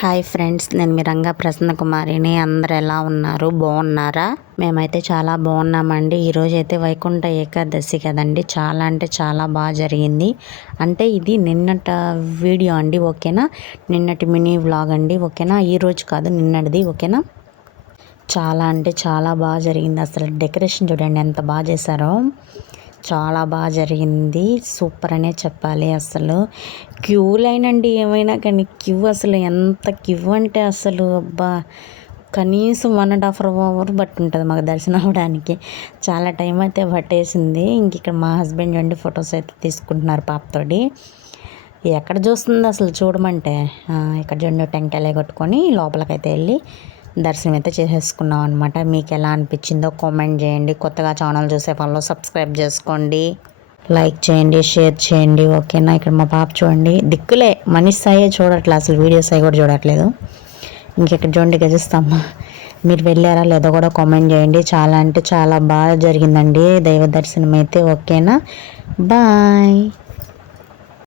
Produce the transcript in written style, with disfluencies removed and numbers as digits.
Hi friends, నేను మీ రంగా ప్రసన్న కుమారిని. అందరు ఎలా ఉన్నారు? బాగున్నారా? మేమైతే చాలా బాగున్నామండి. ఈరోజు అయితే వైకుంఠ ఏకాదశి కదండి. చాలా అంటే చాలా బాగా జరిగింది. అంటే ఇది నిన్నటి వీడియో అండి, ఓకేనా? నిన్నటి మినీ వ్లాగ్ అండి, ఓకేనా? ఈరోజు కాదు, నిన్నటిది, ఓకేనా? చాలా అంటే చాలా బాగా జరిగింది. అసలు డెకరేషన్ చూడండి ఎంత బాగా చేశారో. చాలా బాగా జరిగింది. సూపర్ అనే చెప్పాలి. అసలు క్యూ లైన్ అండి, ఏమైనా కానీ క్యూ అసలు ఎంత క్యూ అంటే అసలు అబ్బా, కనీసం 1.5 అవర్ బట్టి ఉంటుంది మాకు దర్శనం అవ్వడానికి. చాలా టైం అయితే పట్టేసింది. ఇంక ఇక్కడ మా హస్బెండ్ అండి ఫొటోస్ అయితే తీసుకుంటున్నారు పాపతోటి. ఎక్కడ చూస్తుంది అసలు చూడమంటే, ఇక్కడ చూడండి టెంకాయలే కొట్టుకొని లోపలికైతే వెళ్ళి దర్శనం అయితే చేసేసుకున్నాం అనమాట. మీకు ఎలా అనిపించిందో కామెంట్ చేయండి. కొత్తగా ఛానల్ చూసే వాళ్ళు సబ్స్క్రైబ్ చేసుకోండి, లైక్ చేయండి, షేర్ చేయండి, ఓకేనా? ఇక్కడ మా పాప చూడండి, దిక్కులే మనీష్ సాయే చూడట్లేదు, అసలు వీడియోస్ అవి కూడా చూడట్లేదు. ఇంకెక్కడ చూడండి గజస్తమ్మ. మీరు వెళ్ళారా లేదో కూడా కామెంట్ చేయండి. చాలా అంటే చాలా బాగా జరిగిందండి దైవ దర్శనం అయితే, ఓకేనా? బాయ్.